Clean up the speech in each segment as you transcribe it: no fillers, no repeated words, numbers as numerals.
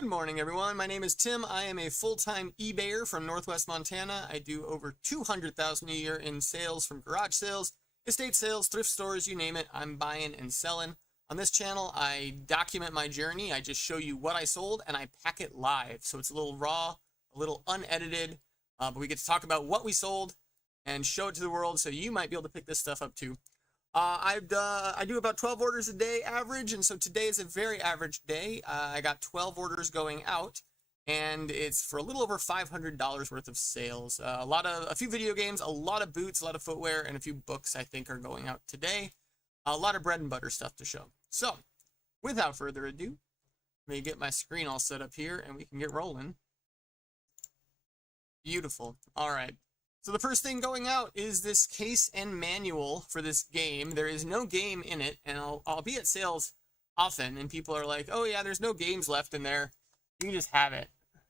Good morning, everyone. My name is Tim. I am a full-time eBayer from Northwest Montana. I do over $200,000 a year in sales from garage sales, estate sales, thrift stores, you name it. I'm buying and selling. On this channel, I document my journey. I just show you what I sold and I pack it live. So it's a little raw, a little unedited, but we get to talk about what we sold and show it to the world so you might be able to pick this stuff up too. I do about 12 orders a day average, and so today is a very average day. I got 12 orders going out, and it's for a little over $500 worth of sales. A few video games, a lot of boots, a lot of footwear, and a few books I think are going out today. A lot of bread and butter stuff to show. So, without further ado, let me get my screen all set up here, and we can get rolling. Beautiful. All right. So the first thing going out is this case and manual for this game. There is no game in it, and I'll be at sales often, and people are like, oh yeah, there's no games left in there. You can just have it.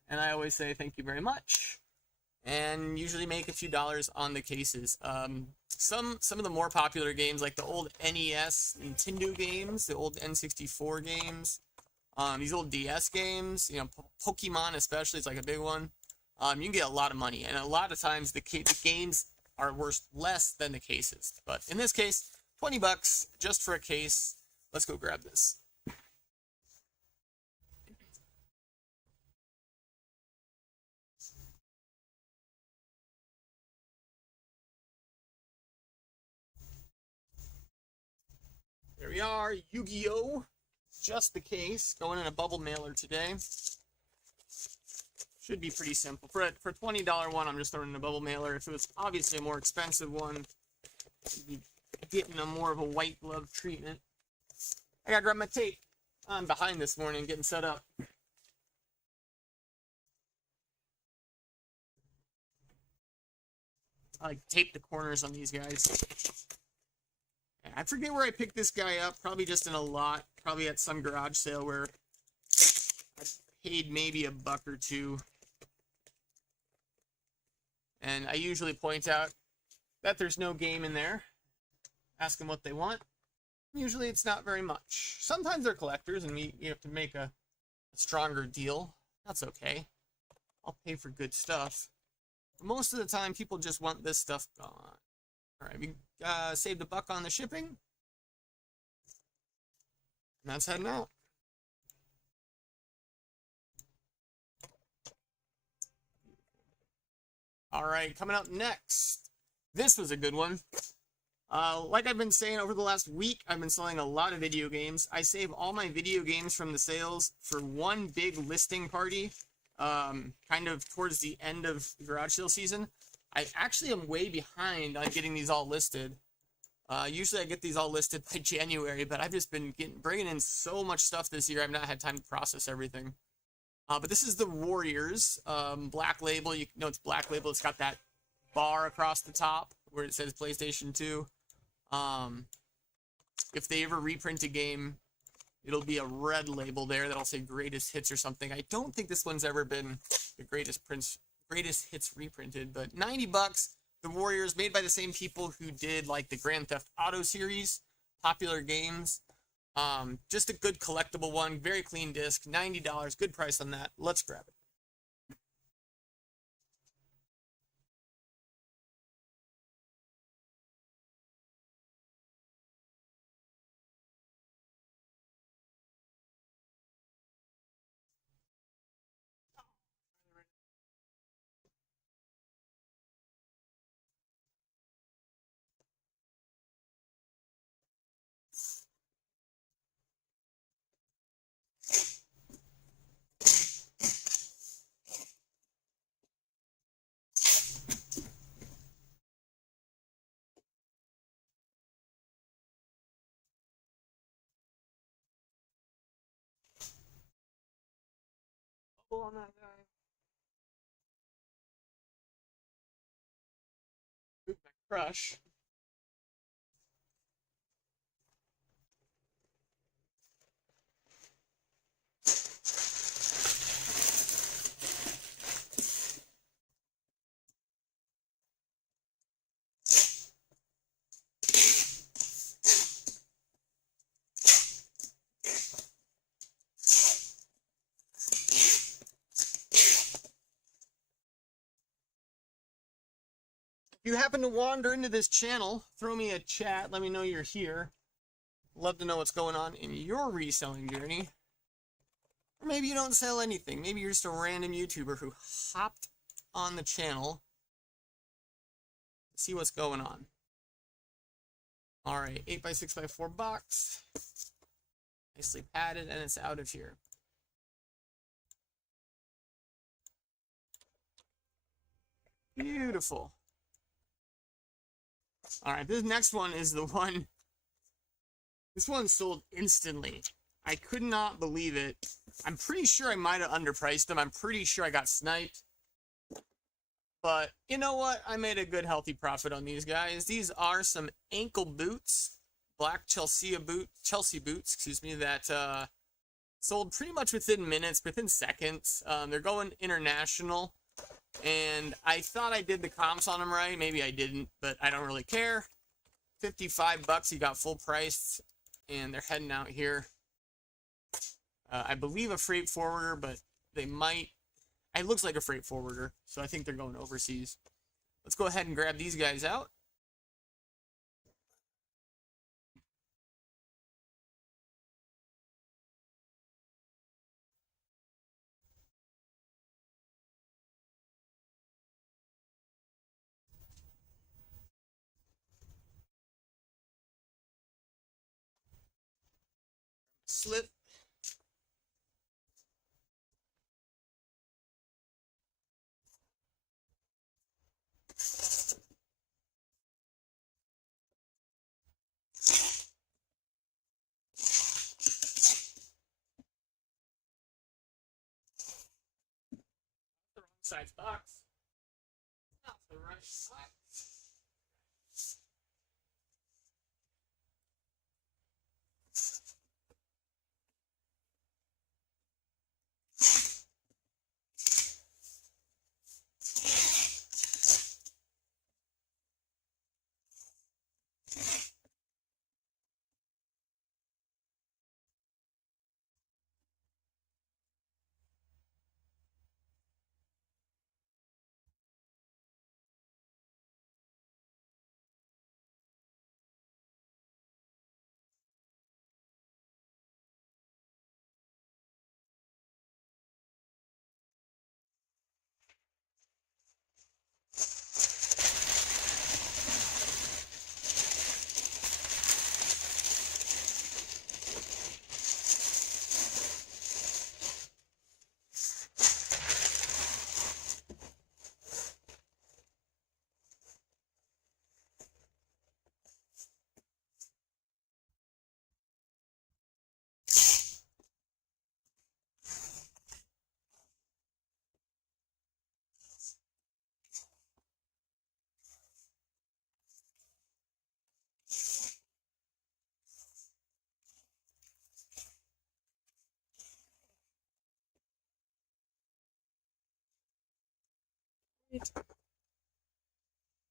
And I always say thank you very much, and usually make a few dollars on the cases. Some of the more popular games, like the old NES Nintendo games, the old N64 games, these old DS games, you know, Pokemon especially is like a big one. You can get a lot of money, and a lot of times the games are worth less than the cases. But in this case, 20 bucks just for a case. Let's go grab this. There we are, Yu-Gi-Oh! Just the case, going in a bubble mailer today. Should be pretty simple. For a $20 one, I'm just throwing in a bubble mailer. If it was obviously a more expensive one, I'd be getting a more of a white glove treatment. I gotta grab my tape. I'm behind this morning getting set up. I like tape the corners on these guys. I forget where I picked this guy up. Probably just in a lot. Probably at some garage sale where I paid maybe $1 or $2. And I usually point out that there's no game in there. Ask them what they want. Usually it's not very much. Sometimes they're collectors and you have to make a stronger deal. That's okay. I'll pay for good stuff. But most of the time people just want this stuff gone. Alright, we saved $1 on the shipping. And that's heading out. All right, coming up next. This was a good one. Like I've been saying over the last week, I've been selling a lot of video games. I save all my video games from the sales for one big listing party, kind of towards the end of the garage sale season. I actually am way behind on getting these all listed. Usually I get these all listed by January, but I've just been bringing in so much stuff this year, I've not had time to process everything. But this is the Warriors Black Label. You know it's Black Label. It's got that bar across the top where it says PlayStation 2. If they ever reprint a game, it'll be a red label there that'll say Greatest Hits or something. I don't think this one's ever been the Greatest Hits reprinted, but 90 bucks. The Warriors, made by the same people who did like the Grand Theft Auto series, popular games. Just a good collectible one, very clean disc, $90, good price on that. Let's grab it. On that guy. Crush. If you happen to wander into this channel, throw me a chat. Let me know you're here. Love to know what's going on in your reselling journey. Or maybe you don't sell anything. Maybe you're just a random YouTuber who hopped on the channel to see what's going on. All right, 8x6x4 box. Nicely padded, and it's out of here. Beautiful. All right, this next one is the one. This one sold instantly. I could not believe it. I'm pretty sure I might have underpriced them. I'm pretty sure I got sniped. But you know what? I made a good healthy profit on these guys. These are some ankle boots, black Chelsea boots, excuse me, that sold pretty much within minutes, within seconds. They're going international. And I thought I did the comps on them right. Maybe I didn't, but I don't really care. $55, you got full price, and they're heading out here. I believe a freight forwarder, but they might. It looks like a freight forwarder, so I think they're going overseas. Let's go ahead and grab these guys out. Slip. The wrong size box. Not the right size.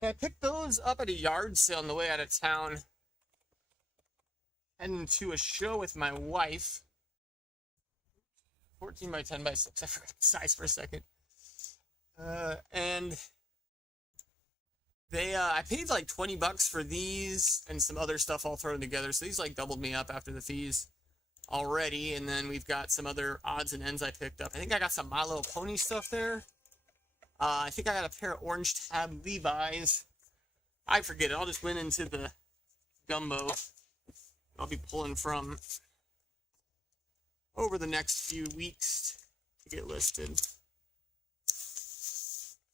I picked those up at a yard sale on the way out of town. Heading to a show with my wife. 14 by 10 by 6. I forgot the size for a second. And they, I paid like $20 for these and some other stuff all thrown together. So these like doubled me up after the fees already. And then we've got some other odds and ends I picked up. I think I got some My Little Pony stuff there. I think I got a pair of orange tab Levi's. I forget it. I'll just went into the gumbo I'll be pulling from over the next few weeks to get listed.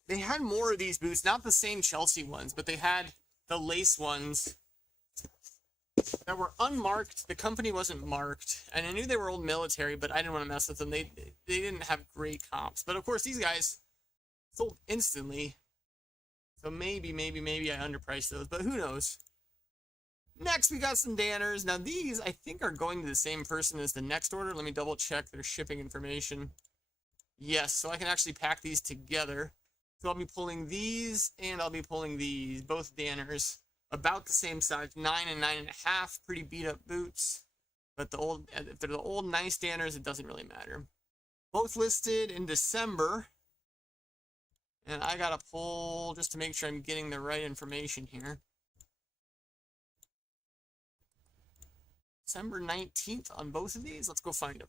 They had more of these boots, not the same Chelsea ones, but they had the lace ones that were unmarked. The company wasn't marked, and I knew they were Old Military, but I didn't want to mess with them. They didn't have great comps. But of course, these guys sold instantly. So maybe I underpriced those, but who knows? Next, we got some Danners. Now, these, I think, are going to the same person as the next order. Let me double check their shipping information. Yes, so I can actually pack these together. So I'll be pulling these, and I'll be pulling these, both Danners. About the same size, 9 and 9.5, pretty beat up boots. But if they're the old nice Danners, it doesn't really matter. Both listed in December. And I gotta pull just to make sure I'm getting the right information here. December 19th on both of these. Let's go find them.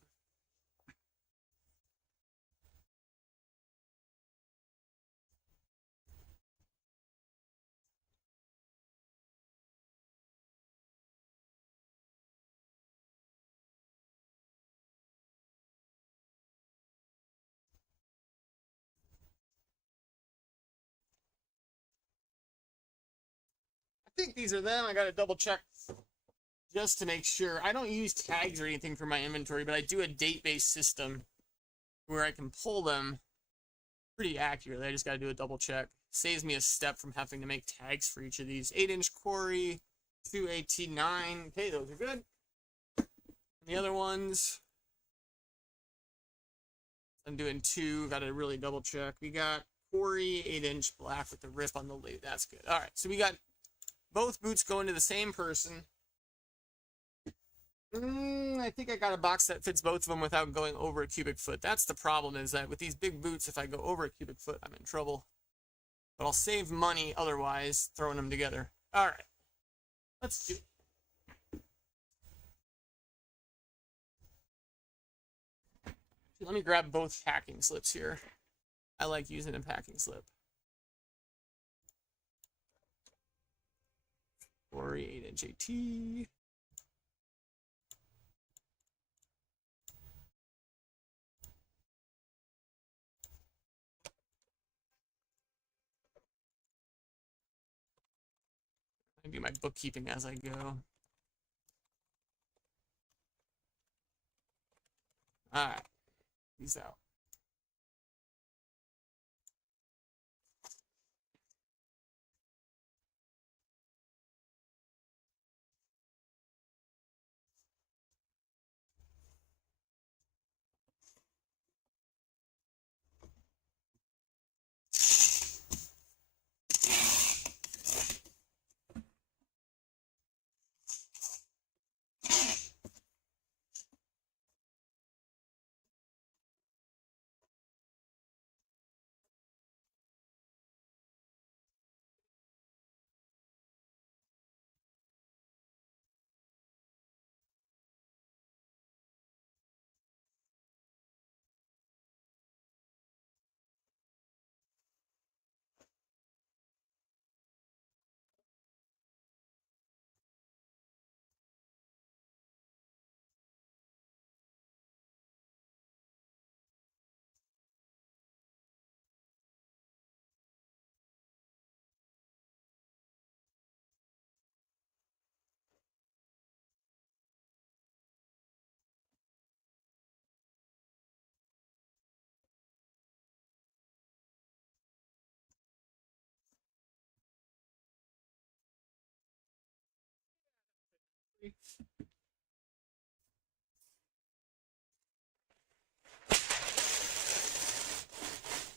I think these are them. I gotta double check just to make sure. I don't use tags or anything for my inventory, but I do a date-based system where I can pull them pretty accurately. I just gotta do a double check. Saves me a step from having to make tags for each of these. 8-inch quarry, 2AT9. Okay, those are good. And the other ones, I'm doing 2. Gotta really double check. We got quarry, 8-inch black with the rip on the lid. That's good. All right, so we got both boots going to the same person. I think I got a box that fits both of them without going over a cubic foot. That's the problem, is that with these big boots, if I go over a cubic foot, I'm in trouble. But I'll save money otherwise throwing them together. All right, let's do it. Let me grab both packing slips here. I like using a packing slip. Quarry, 8-inch AT. I do my bookkeeping as I go. All right, peace out.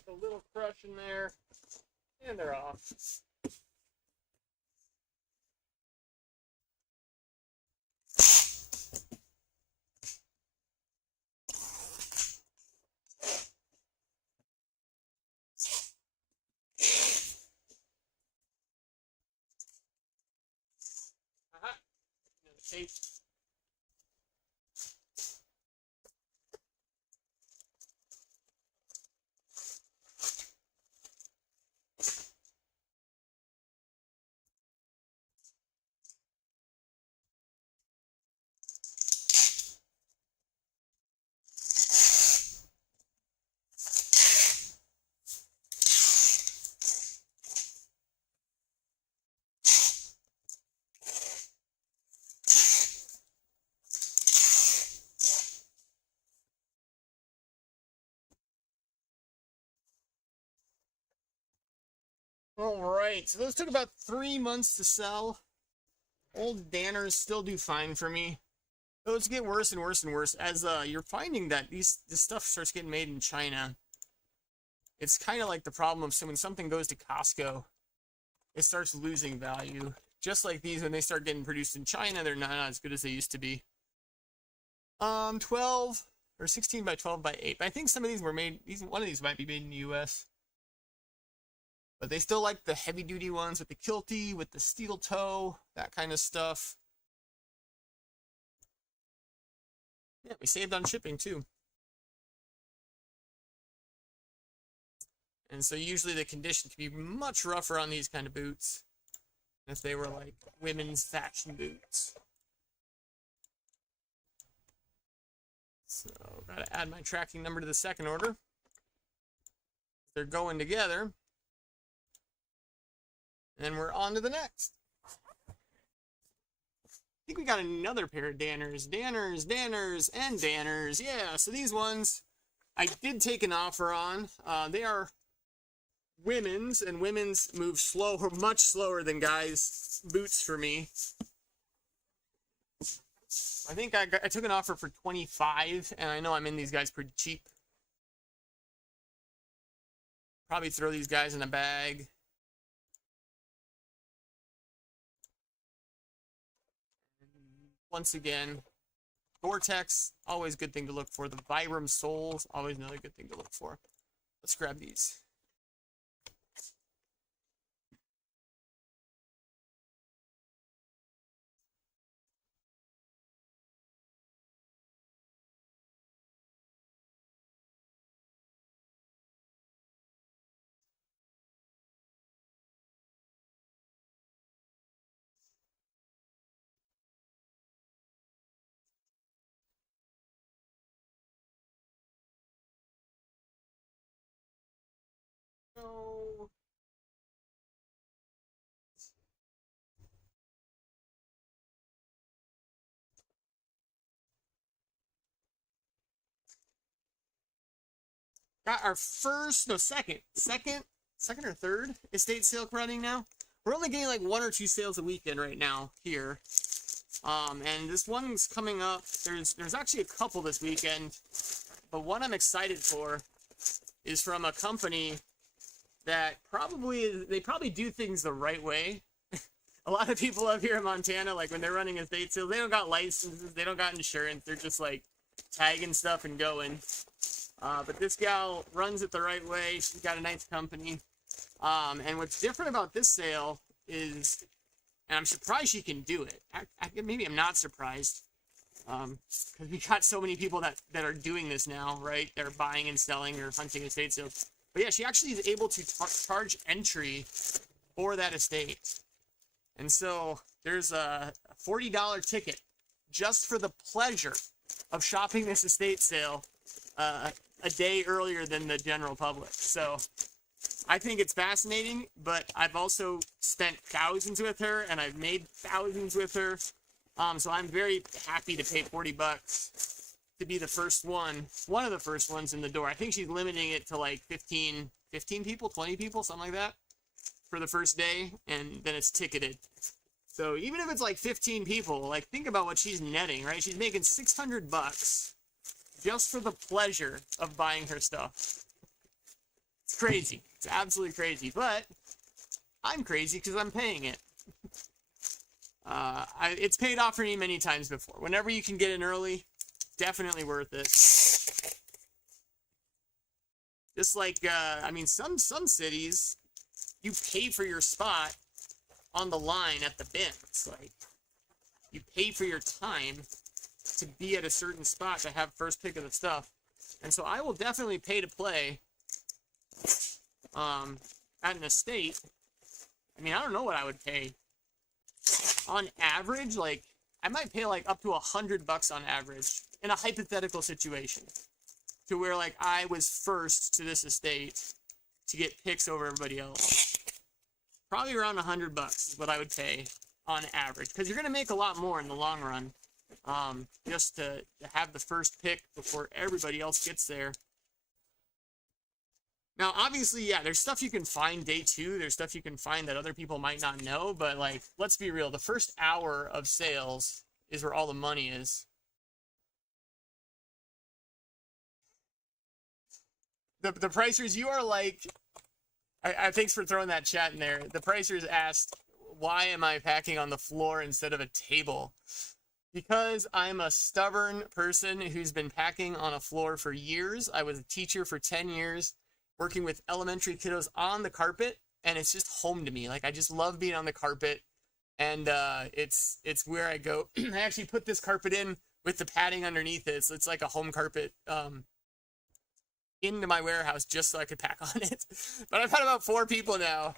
A little crush in there, and they're off. Aha. Tape. All right, so those took about 3 months to sell. Old Danners still do fine for me. Those get worse and worse and worse as you're finding that this stuff starts getting made in China. It's kind of like the problem of when something goes to Costco, it starts losing value. Just like these, when they start getting produced in China, they're not as good as they used to be. 12 or 16 by 12 by 8. But I think some of these were made. One of these might be made in the U.S. But they still like the heavy duty ones with the kilty, with the steel toe, that kind of stuff. Yeah, we saved on shipping too. And so usually the condition can be much rougher on these kind of boots if they were like women's fashion boots. So gotta add my tracking number to the second order. They're going together. And we're on to the next. I think we got another pair of Danners. Danners, and Danners. Yeah, so these ones I did take an offer on. They are women's, and women's move slower, much slower than guys' boots for me. I think I took an offer for 25, and I know I'm in these guys pretty cheap. Probably throw these guys in a bag. Once again, Gore-Tex, always a good thing to look for. The Vibram soles, always another good thing to look for. Let's grab these. No. Got our second or third estate sale running now. We're only getting like 1 or 2 sales a weekend right now here. And this one's coming up. There's actually a couple this weekend, but one I'm excited for is from a company that they probably do things the right way. A lot of people up here in Montana, like when they're running estate sales, they don't got licenses, they don't got insurance, they're just like tagging stuff and going. But this gal runs it the right way. She's got a nice company. And what's different about this sale is, and I'm surprised she can do it. Maybe I'm not surprised. Because we got so many people that are doing this now, right? They're buying and selling or hunting estate sales. But yeah, she actually is able to charge entry for that estate. And so there's a $40 ticket just for the pleasure of shopping this estate sale a day earlier than the general public. So I think it's fascinating, but I've also spent thousands with her, and I've made thousands with her. So I'm very happy to pay $40 to be the first one of the first ones in the door. I think she's limiting it to like 15 people, 20 people, something like that for the first day, and then it's ticketed. So even if it's like 15 people, like think about what she's netting, right? She's making $600 just for the pleasure of buying her stuff. It's crazy. It's absolutely crazy, but I'm crazy because I'm paying it. It's paid off for me many times before. Whenever you can get in early, definitely worth it. Just like, I mean, some cities, you pay for your spot on the line at the bins. Like, you pay for your time to be at a certain spot to have first pick of the stuff. And so I will definitely pay to play at an estate. I mean, I don't know what I would pay. On average, like, I might pay like up to $100 on average in a hypothetical situation, to where like I was first to this estate to get picks over everybody else. Probably around $100 is what I would pay on average, because you're gonna make a lot more in the long run, just to have the first pick before everybody else gets there. Now, obviously, yeah, there's stuff you can find day two. There's stuff you can find that other people might not know. But, like, let's be real. The first hour of sales is where all the money is. The pricers, you are like... thanks for throwing that chat in there. The pricers asked, why am I packing on the floor instead of a table? Because I'm a stubborn person who's been packing on a floor for years. I was a teacher for 10 years. Working with elementary kiddos on the carpet, and it's just home to me. Like, I just love being on the carpet, and it's where I go. I actually put this carpet in with the padding underneath it, so it's like a home carpet into my warehouse just so I could pack on it. But I've had about 4 people now.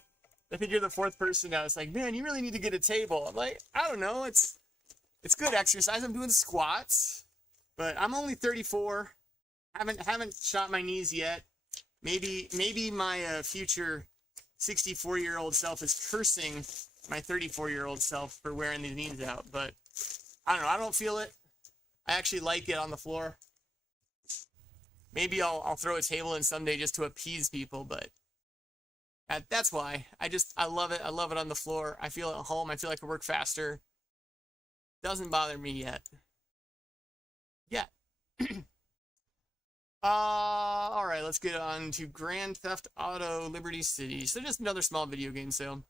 I think you're the 4th person now. It's like, man, you really need to get a table. I'm like, I don't know. It's good exercise. I'm doing squats, but I'm only 34. Haven't shot my knees yet. Maybe my future 64-year-old self is cursing my 34-year-old self for wearing the knees out, but I don't know. I don't feel it. I actually like it on the floor. Maybe I'll throw a table in someday just to appease people, but that's why. I love it. I love it on the floor. I feel at home. I feel like I work faster. Doesn't bother me yet. Yeah. All right, let's get on to Grand Theft Auto Liberty City. So just another small video game sale.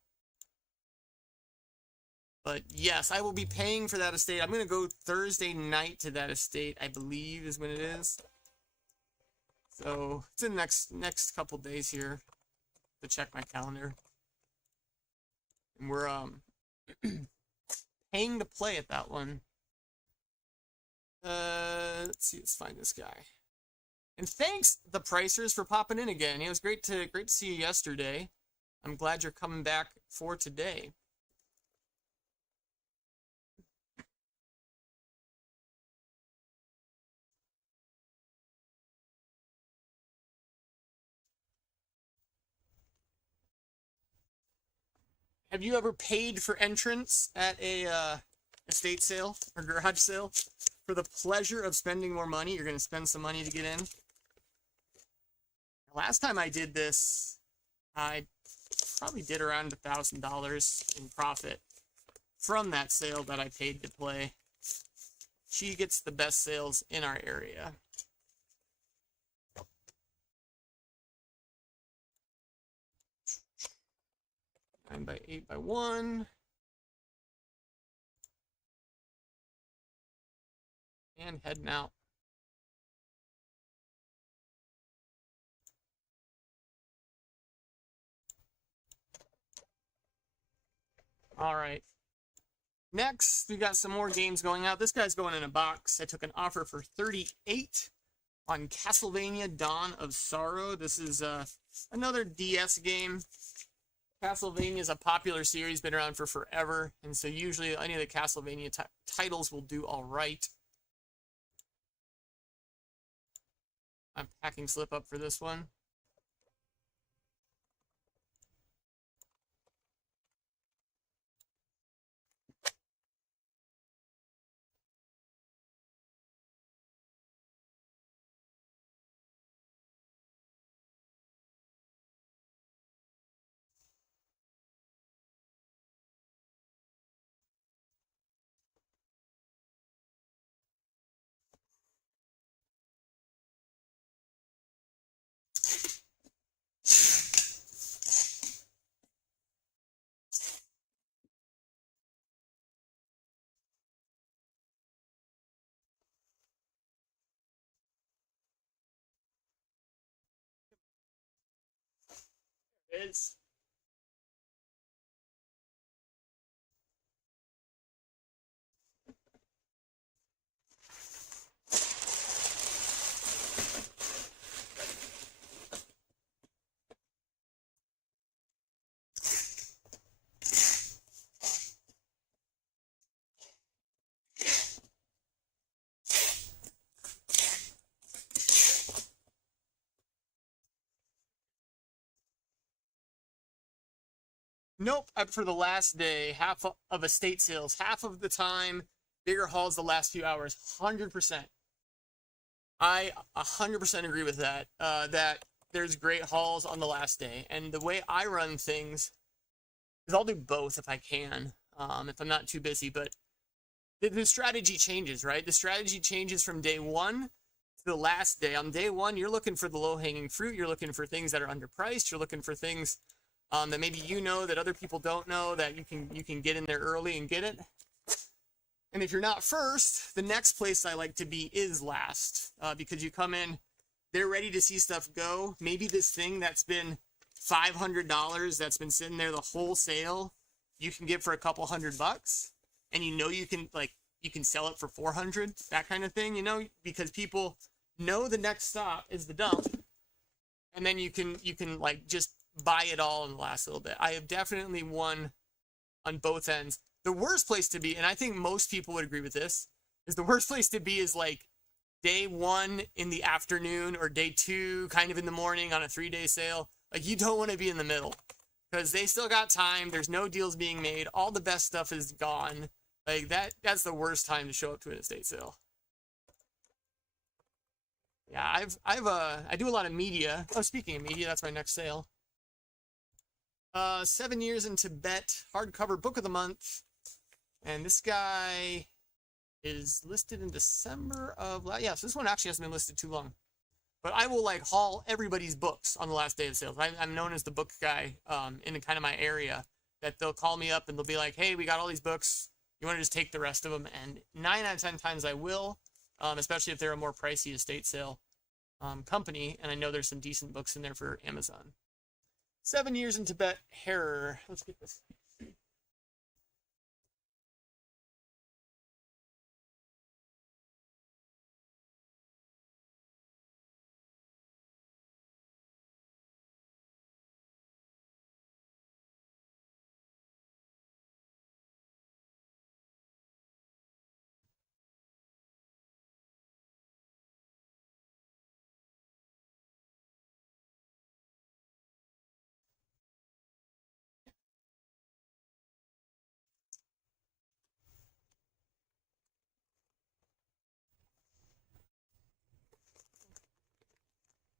But yes, I will be paying for that estate. I'm going to go Thursday night to that estate, I believe is when it is. So it's in the next couple days here to check my calendar. And we're paying to play at that one. Let's see, let's find this guy. And thanks, the Pricers, for popping in again. It was great to see you yesterday. I'm glad you're coming back for today. Have you ever paid for entrance at a estate sale or garage sale for the pleasure of spending more money? You're going to spend some money to get in. Last time I did this, I probably did around $1,000 in profit from that sale that I paid to play. She gets the best sales in our area. Nine by 8 by 1. And heading out. All right. Next, we got some more games going out. This guy's going in a box. I took an offer for 38 on Castlevania Dawn of Sorrow. This is another DS game. Castlevania is a popular series, been around for forever, and so usually any of the Castlevania titles will do all right. I'm packing slip up for this one. It's nope. For the last day, half of estate sales, half of the time, bigger hauls the last few hours, 100%. I 100% agree with that. That there's great hauls on the last day, and the way I run things is I'll do both if I can, if I'm not too busy. But the strategy changes, right? The strategy changes from day one to the last day. On day one, you're looking for the low-hanging fruit. You're looking for things that are underpriced. You're looking for things that maybe you know that other people don't know, that you can get in there early and get it. And if you're not first, the next place I like to be is last, because you come in, they're ready to see stuff go. Maybe this thing that's been $500 that's been sitting there the whole sale, you can get for a couple $100, and you know you can sell it for 400, that kind of thing, you know, because people know the next stop is the dump, and then you can like just buy it all in the last little bit. I have definitely won on both ends. The worst place to be, and I think most people would agree with this, is the worst place to be is like day 1 in the afternoon or day 2 kind of in the morning on a 3-day sale. Like, you don't want to be in the middle because they still got time. There's no deals being made. All the best stuff is gone. Like, that's the worst time to show up to an estate sale. Yeah, I do a lot of media. Oh, speaking of media, that's my next sale. 7 years in Tibet, hardcover book of the month. And this guy is listed in December of yeah, so this one actually hasn't been listed too long. But I will like haul everybody's books on the last day of sales. I'm known as the book guy in kind of my area, that they'll call me up and they'll be like, hey, we got all these books. You want to just take the rest of them? And 9 out of 10 times I will, especially if they're a more pricey estate sale company. And I know there's some decent books in there for Amazon. 7 years in Tibet, Hair. Let's get this.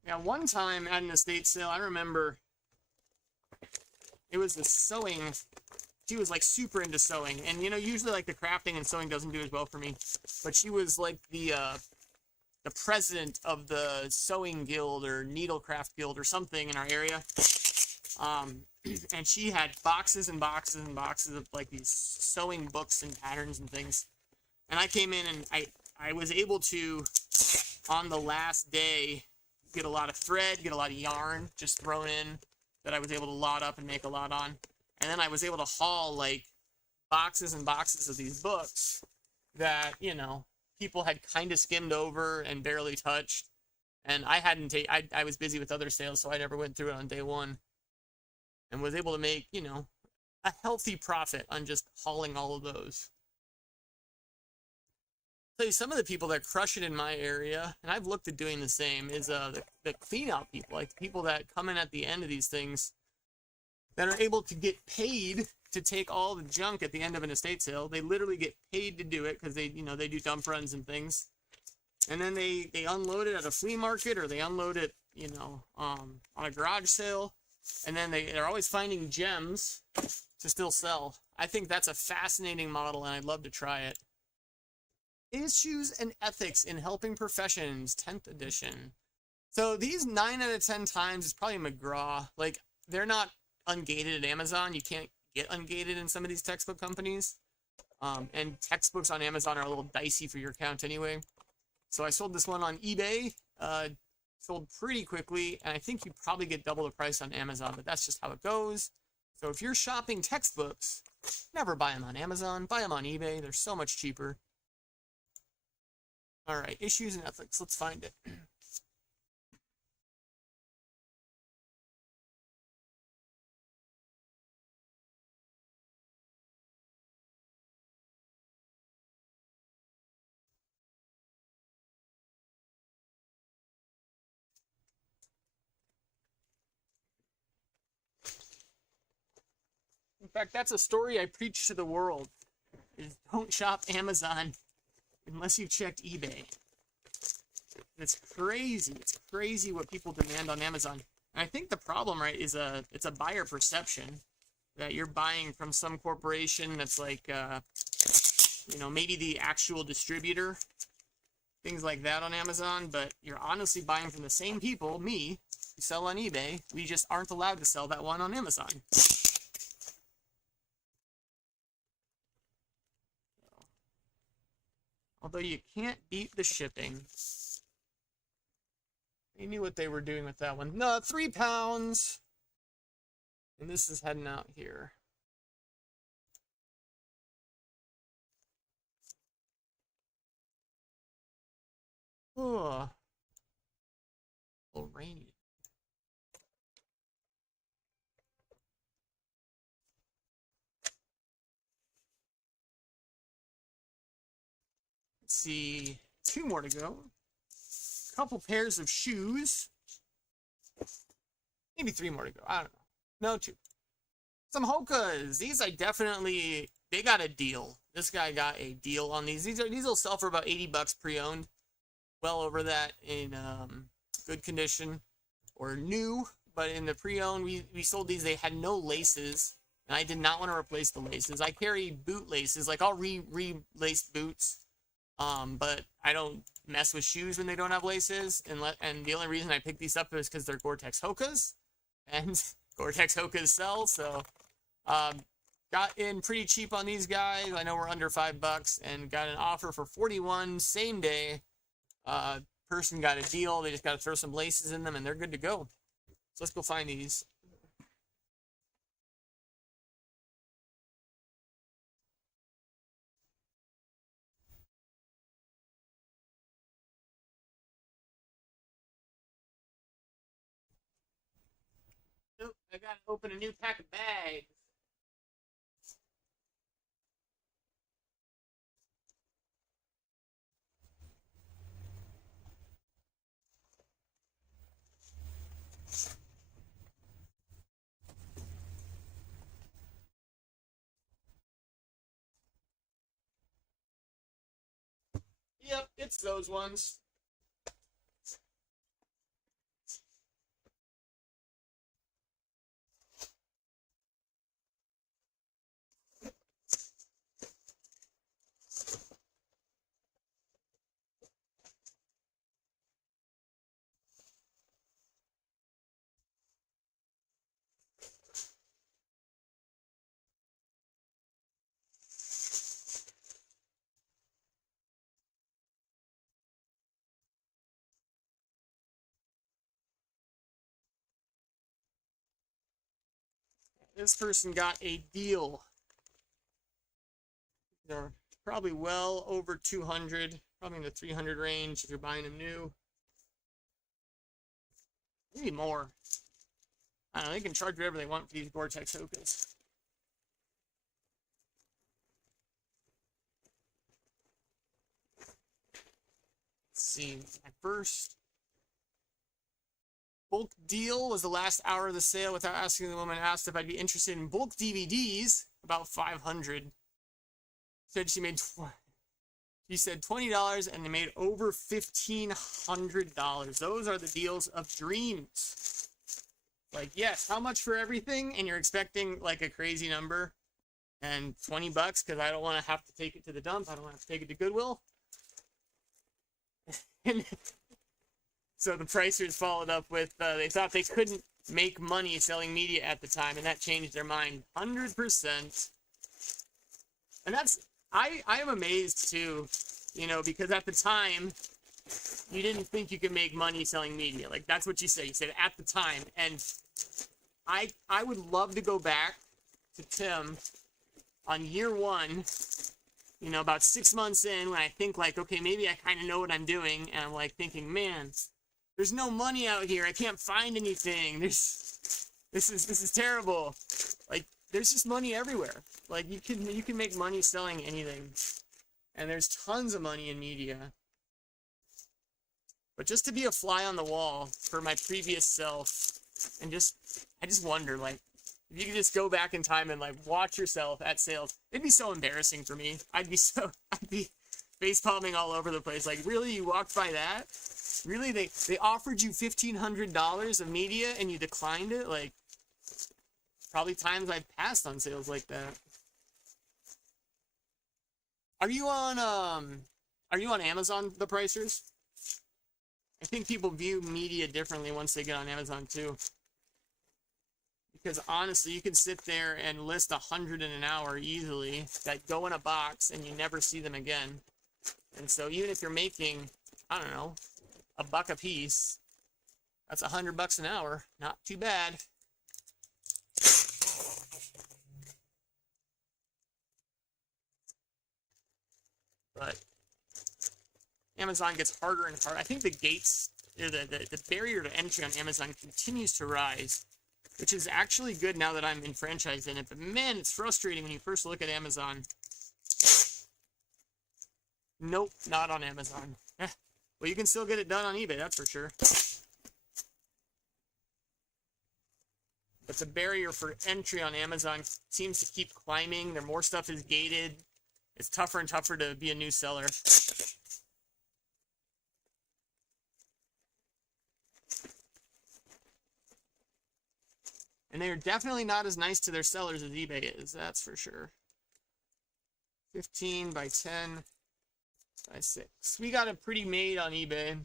Yeah, one time at an estate sale, I remember it was the sewing. She was like super into sewing, and you know, usually like the crafting and sewing doesn't do as well for me, but she was like the president of the sewing guild or needlecraft guild or something in our area. And she had boxes and boxes and boxes of like these sewing books and patterns and things. And I came in and I was able to, on the last day, get a lot of thread, get a lot of yarn just thrown in that I was able to lot up and make a lot on. And then I was able to haul like boxes and boxes of these books that, you know, people had kind of skimmed over and barely touched. And I hadn't I was busy with other sales, so I never went through it on day 1. And was able to make, you know, a healthy profit on just hauling all of those. I'll tell you, some of the people that crush it in my area, and I've looked at doing the same, is the clean out people, like the people that come in at the end of these things that are able to get paid to take all the junk at the end of an estate sale. They literally get paid to do it because they, you know, they do dump runs and things. And then they unload it at a flea market, or they unload it, you know, on a garage sale. And then they're always finding gems to still sell. I think that's a fascinating model, and I'd love to try it. Issues and Ethics in Helping Professions, 10th edition. So these 9 out of 10 times is probably McGraw. Like, they're not ungated at Amazon. You can't get ungated in some of these textbook companies. And textbooks on Amazon are a little dicey for your account anyway. So I sold this one on eBay. Sold pretty quickly, and I think you probably get double the price on Amazon, but that's just how it goes. So if you're shopping textbooks, never buy them on Amazon. Buy them on eBay. They're so much cheaper. All right, Issues and Ethics. Let's find it. In fact, that's a story I preach to the world, is don't shop Amazon unless you've checked eBay. It's crazy. It's crazy what people demand on Amazon. And I think the problem, right, is it's a buyer perception that you're buying from some corporation that's like, you know, maybe the actual distributor, things like that on Amazon, but you're honestly buying from the same people, me, who sell on eBay. We just aren't allowed to sell that one on Amazon. Although you can't beat the shipping. They knew what they were doing with that one. No, 3 pounds. And this is heading out here. Oh, a little rainy. Let's see, 2 more to go. Couple pairs of shoes. Maybe 3 more to go. I don't know. No, 2. Some Hokas. These I definitely, they got a deal. This guy got a deal on these. These will sell for about 80 bucks pre-owned. Well over that in good condition or new. But in the pre-owned, we sold these. They had no laces, and I did not want to replace the laces. I carry boot laces. Like, I'll re-lace boots. But I don't mess with shoes when they don't have laces. And the only reason I picked these up is because they're Gore-Tex Hokas. And Gore-Tex Hokas sell, so got in pretty cheap on these guys. I know we're under $5 and got an offer for 41 same day. Person got a deal. They just got to throw some laces in them and they're good to go. So let's go find these. Nope, I gotta open a new pack of bags. Yep, it's those ones. This person got a deal. They're probably well over 200, probably in the 300 range if you're buying them new. Maybe more. I don't know, they can charge whatever they want for these Gore-Tex Hokas. Let's see, my first bulk deal was the last hour of the sale. Without asking, the woman asked if I'd be interested in bulk DVDs, about 500. Said she made she said $20 and they made over $1,500. Those are the deals of dreams. Like, yes, how much for everything? And you're expecting like a crazy number. And 20 bucks because I don't want to have to take it to the dump. I don't want to take it to Goodwill. And so the pricers followed up with, they thought they couldn't make money selling media at the time, and that changed their mind 100%. And that's, I am amazed too, you know, because at the time, you didn't think you could make money selling media. Like, that's what you said. You said at the time. And I would love to go back to Tim on year 1, you know, about 6 months in, when I think like, okay, maybe I kind of know what I'm doing. And I'm like thinking, man, there's no money out here. I can't find anything. This is terrible. Like, there's just money everywhere. Like, you can make money selling anything. And there's tons of money in media. But just to be a fly on the wall for my previous self, and I just wonder, like, if you could just go back in time and like watch yourself at sales, it'd be so embarrassing for me. I'd be face palming all over the place. Like, really, you walked by that? Really, they offered you $1,500 of media and you declined it? Like, probably times I've passed on sales like that. Are you on Amazon, the pricers? I think people view media differently once they get on Amazon too. Because honestly, you can sit there and list 100 in an hour easily that go in a box and you never see them again. And so even if you're making, I don't know, $1 a piece, that's $100 an hour. Not too bad. but Amazon gets harder and harder. I think the gates, or the barrier to entry on Amazon continues to rise, which is actually good now that I'm enfranchised in it. But man, it's frustrating when you first look at Amazon. Nope, not on Amazon. Well, you can still get it done on eBay, that's for sure. But the barrier for entry on Amazon seems to keep climbing. More stuff is gated. It's tougher and tougher to be a new seller. And they're definitely not as nice to their sellers as eBay is, that's for sure. 15 by 10 by 6. We got it pretty made on eBay.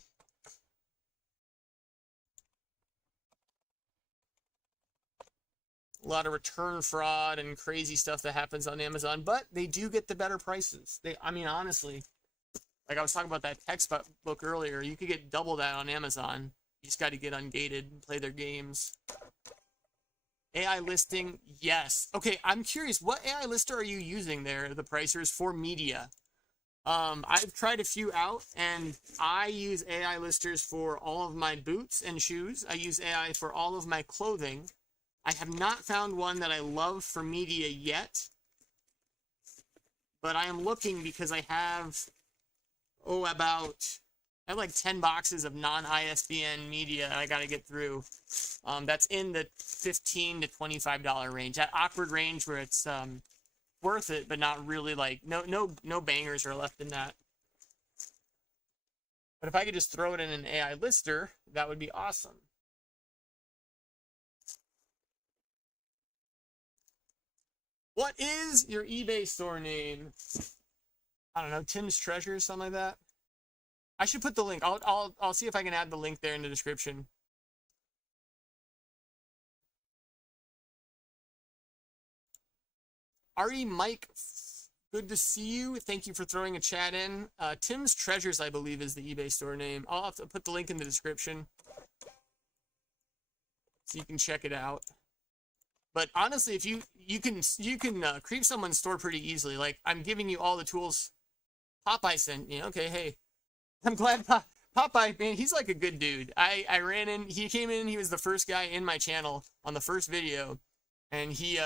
A lot of return fraud and crazy stuff that happens on Amazon, but they do get the better prices. I mean, honestly, like I was talking about that textbook earlier, you could get double that on Amazon. You just got to get ungated and play their games. AI listing, yes. Okay, I'm curious, what AI lister are you using there, the pricers, for media? I've tried a few out, and I use AI listers for all of my boots and shoes. I use AI for all of my clothing. I have not found one that I love for media yet, but I am looking because I have, I have like 10 boxes of non-ISBN media I got to get through. That's in the $15 to $25 range. That awkward range where it's worth it, but not really, like, no bangers are left in that. But if I could just throw it in an AI lister, that would be awesome. What is your eBay store name? I don't know, Tim's Treasure, something like that. I should put the link. I'll see if I can add the link there in the description. Artie Mike, good to see you. Thank you for throwing a chat in. Tim's Treasures, I believe, is the eBay store name. I'll have to put the link in the description so you can check it out. But honestly, if you can creep someone's store pretty easily. Like, I'm giving you all the tools Popeye sent me. Okay, hey, I'm glad Popeye, man, he's like a good dude. I ran in, he came in, he was the first guy in my channel on the first video, and he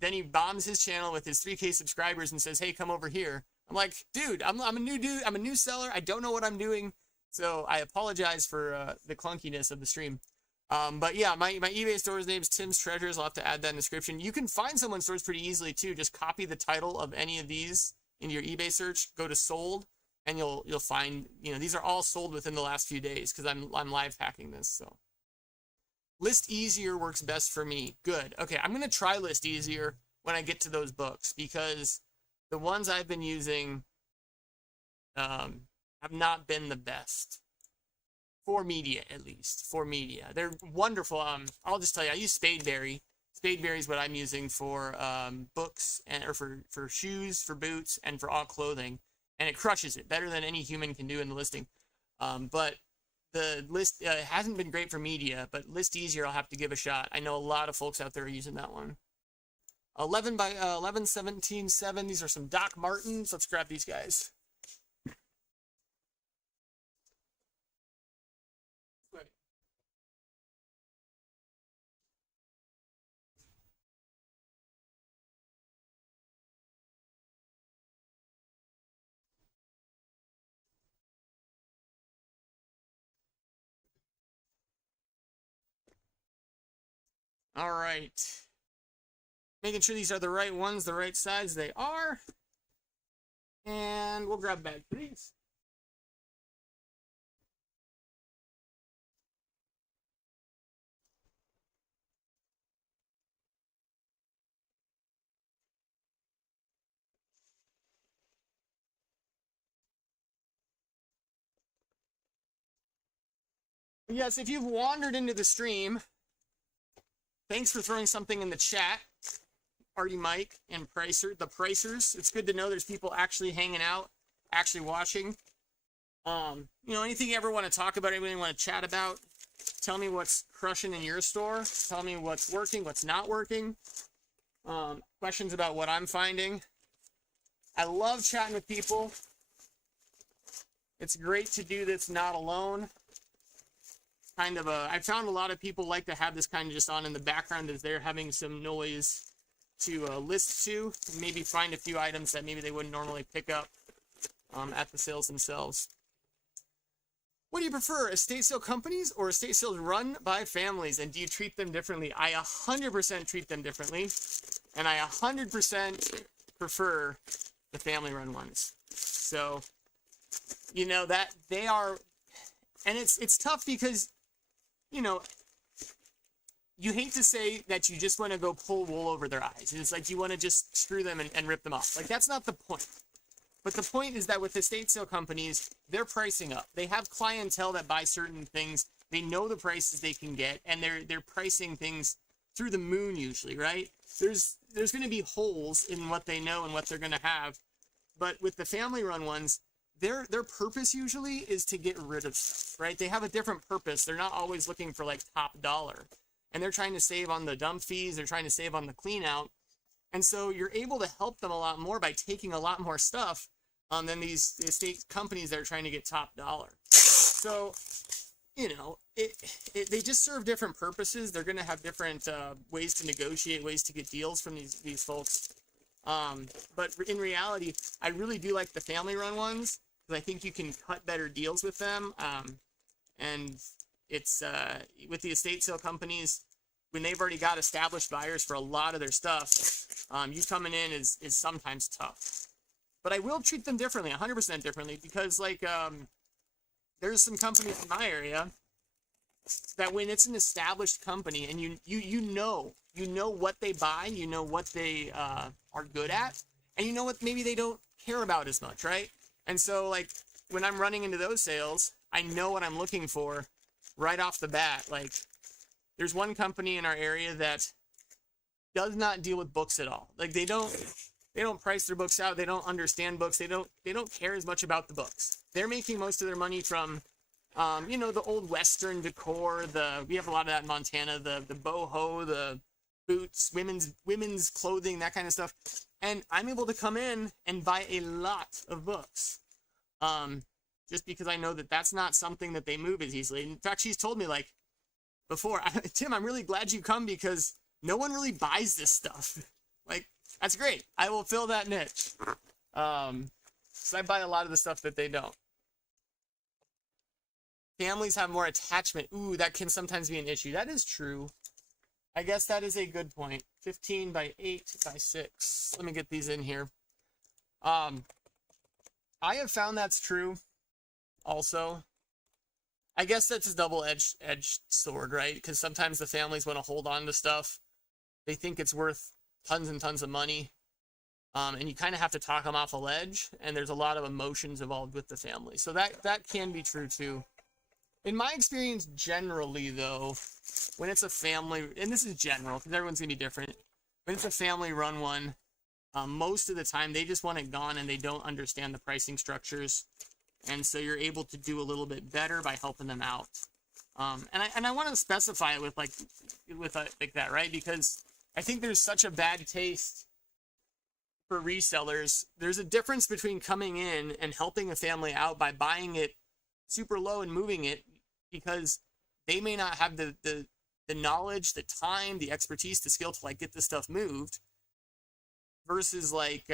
then he bombs his channel with his 3K subscribers and says, hey, come over here. I'm like, dude, I'm a new dude, I'm a new seller, I don't know what I'm doing, so I apologize for the clunkiness of the stream. But yeah, my eBay store's name is Tim's Treasures. I'll have to add that in the description. You can find someone's stores pretty easily too. Just copy the title of any of these into your eBay search, go to sold, and you'll find, you know, these are all sold within the last few days because I'm live packing this. So List Easier works best for me. Good. Okay, I'm gonna try List Easier when I get to those books, because the ones I've been using have not been the best. For media, at least. For media. They're wonderful. I'll just tell you, I use Spadeberry. Spadeberry is what I'm using for books, or for shoes, for boots, and for all clothing. And it crushes it. Better than any human can do in the listing. But the list hasn't been great for media, but List Easier I'll have to give a shot. I know a lot of folks out there are using that one. 11 by 11, 17, 7. These are some Doc Martens. Let's grab these guys. All right. Making sure these are the right ones, the right size. They are. And we'll grab a bag for these. Yes, if you've wandered into the stream, thanks for throwing something in the chat. Artie Mike and the Pricers. It's good to know there's people actually hanging out, actually watching. You know, anything you ever want to talk about, anything you want to chat about, tell me what's crushing in your store. Tell me what's working, what's not working. Questions about what I'm finding. I love chatting with people. It's great to do this not alone. I found a lot of people like to have this kind of just on in the background as they're having some noise to list to, and maybe find a few items that maybe they wouldn't normally pick up at the sales themselves. What do you prefer, estate sale companies or estate sales run by families? And do you treat them differently? I 100% treat them differently. And I 100% prefer the family run ones. So, you know, that they are, and it's tough because, you know, you hate to say that you just want to go pull wool over their eyes. It's like you want to just screw them and rip them off. Like, that's not the point. But the point is that with estate sale companies, they're pricing up. They have clientele that buy certain things. They know the prices they can get, and they're pricing things through the moon usually, right? There's going to be holes in what they know and what they're going to have. But with the family run ones, their purpose usually is to get rid of stuff, right? They have a different purpose. They're not always looking for like top dollar. And they're trying to save on the dump fees. They're trying to save on the clean out. And so you're able to help them a lot more by taking a lot more stuff than these estate companies that are trying to get top dollar. So, you know, they just serve different purposes. They're going to have different ways to negotiate, ways to get deals from these folks. But in reality, I really do like the family run ones because I think you can cut better deals with them. And it's with the estate sale companies, when they've already got established buyers for a lot of their stuff, you coming in is sometimes tough. But I will treat them differently, 100% differently, because like there's some companies in my area that when it's an established company and you know what they buy, you know what they are good at, and you know what maybe they don't care about as much, right? And so like when I'm running into those sales, I know what I'm looking for right off the bat. Like there's one company in our area that does not deal with books at all. Like they don't price their books out. They don't understand books. They don't care as much about the books. They're making most of their money from you know, the old Western decor. We have a lot of that in Montana. The boho, the boots, women's clothing, that kind of stuff. And I'm able to come in and buy a lot of books, just because I know that that's not something that they move as easily. In fact, she's told me like before, Tim, I'm really glad you come because no one really buys this stuff. Like that's great. I will fill that niche. So I buy a lot of the stuff that they don't. Families have more attachment. Ooh, that can sometimes be an issue. That is true. I guess that is a good point. 15 by 8 by 6. Let me get these in here. I have found that's true also. I guess that's a double-edged sword, right? Because sometimes the families want to hold on to stuff. They think it's worth tons and tons of money. And you kind of have to talk them off a ledge. And there's a lot of emotions involved with the family. So that can be true too. In my experience, generally, though, when it's a family, and this is general because everyone's going to be different, when it's a family-run one, most of the time they just want it gone and they don't understand the pricing structures. And so you're able to do a little bit better by helping them out. And I want to specify it with like that, right? Because I think there's such a bad taste for resellers. There's a difference between coming in and helping a family out by buying it super low and moving it because they may not have the knowledge, the time, the expertise, the skill to like get this stuff moved, versus like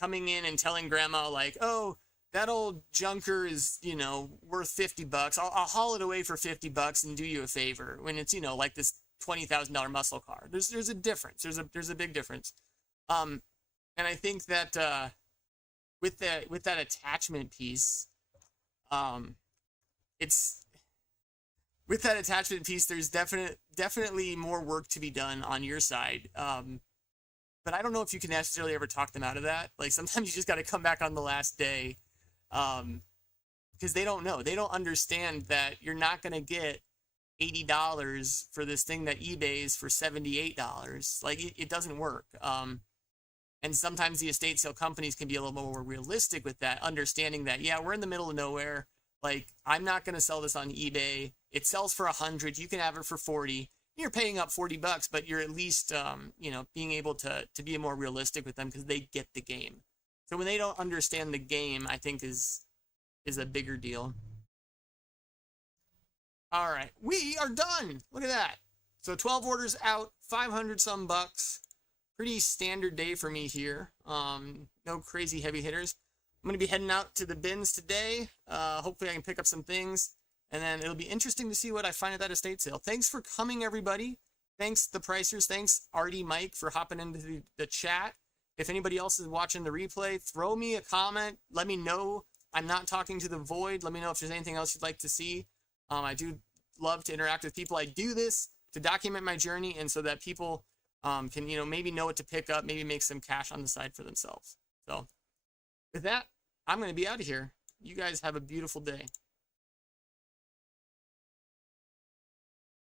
coming in and telling grandma like, oh, that old junker is, you know, worth $50. I'll haul it away for $50 and do you a favor, when it's, you know, like this $20,000 muscle car. There's a difference. There's a big difference. And I think that with that attachment piece, with that attachment piece, there's definitely more work to be done on your side. But I don't know if you can necessarily ever talk them out of that. Like sometimes you just got to come back on the last day, because they don't know. They don't understand that you're not going to get $80 for this thing that eBay's for $78. Like it doesn't work. And sometimes the estate sale companies can be a little more realistic with that, understanding that, yeah, we're in the middle of nowhere. Like, I'm not going to sell this on eBay. It sells for 100. You can have it for 40. You're paying up $40, but you're at least, you know, being able to be more realistic with them because they get the game. So when they don't understand the game, I think is a bigger deal. All right, we are done. Look at that. So 12 orders out, 500 some bucks. Pretty standard day for me here. No crazy heavy hitters. I'm going to be heading out to the bins today. Hopefully I can pick up some things. And then it'll be interesting to see what I find at that estate sale. Thanks for coming, everybody. Thanks, the Pricers. Thanks, Artie Mike, for hopping into the chat. If anybody else is watching the replay, throw me a comment. Let me know I'm not talking to the void. Let me know if there's anything else you'd like to see. I do love to interact with people. I do this to document my journey and so that people can, you know, maybe know what to pick up, maybe make some cash on the side for themselves. So with that, I'm going to be out of here. You guys have a beautiful day.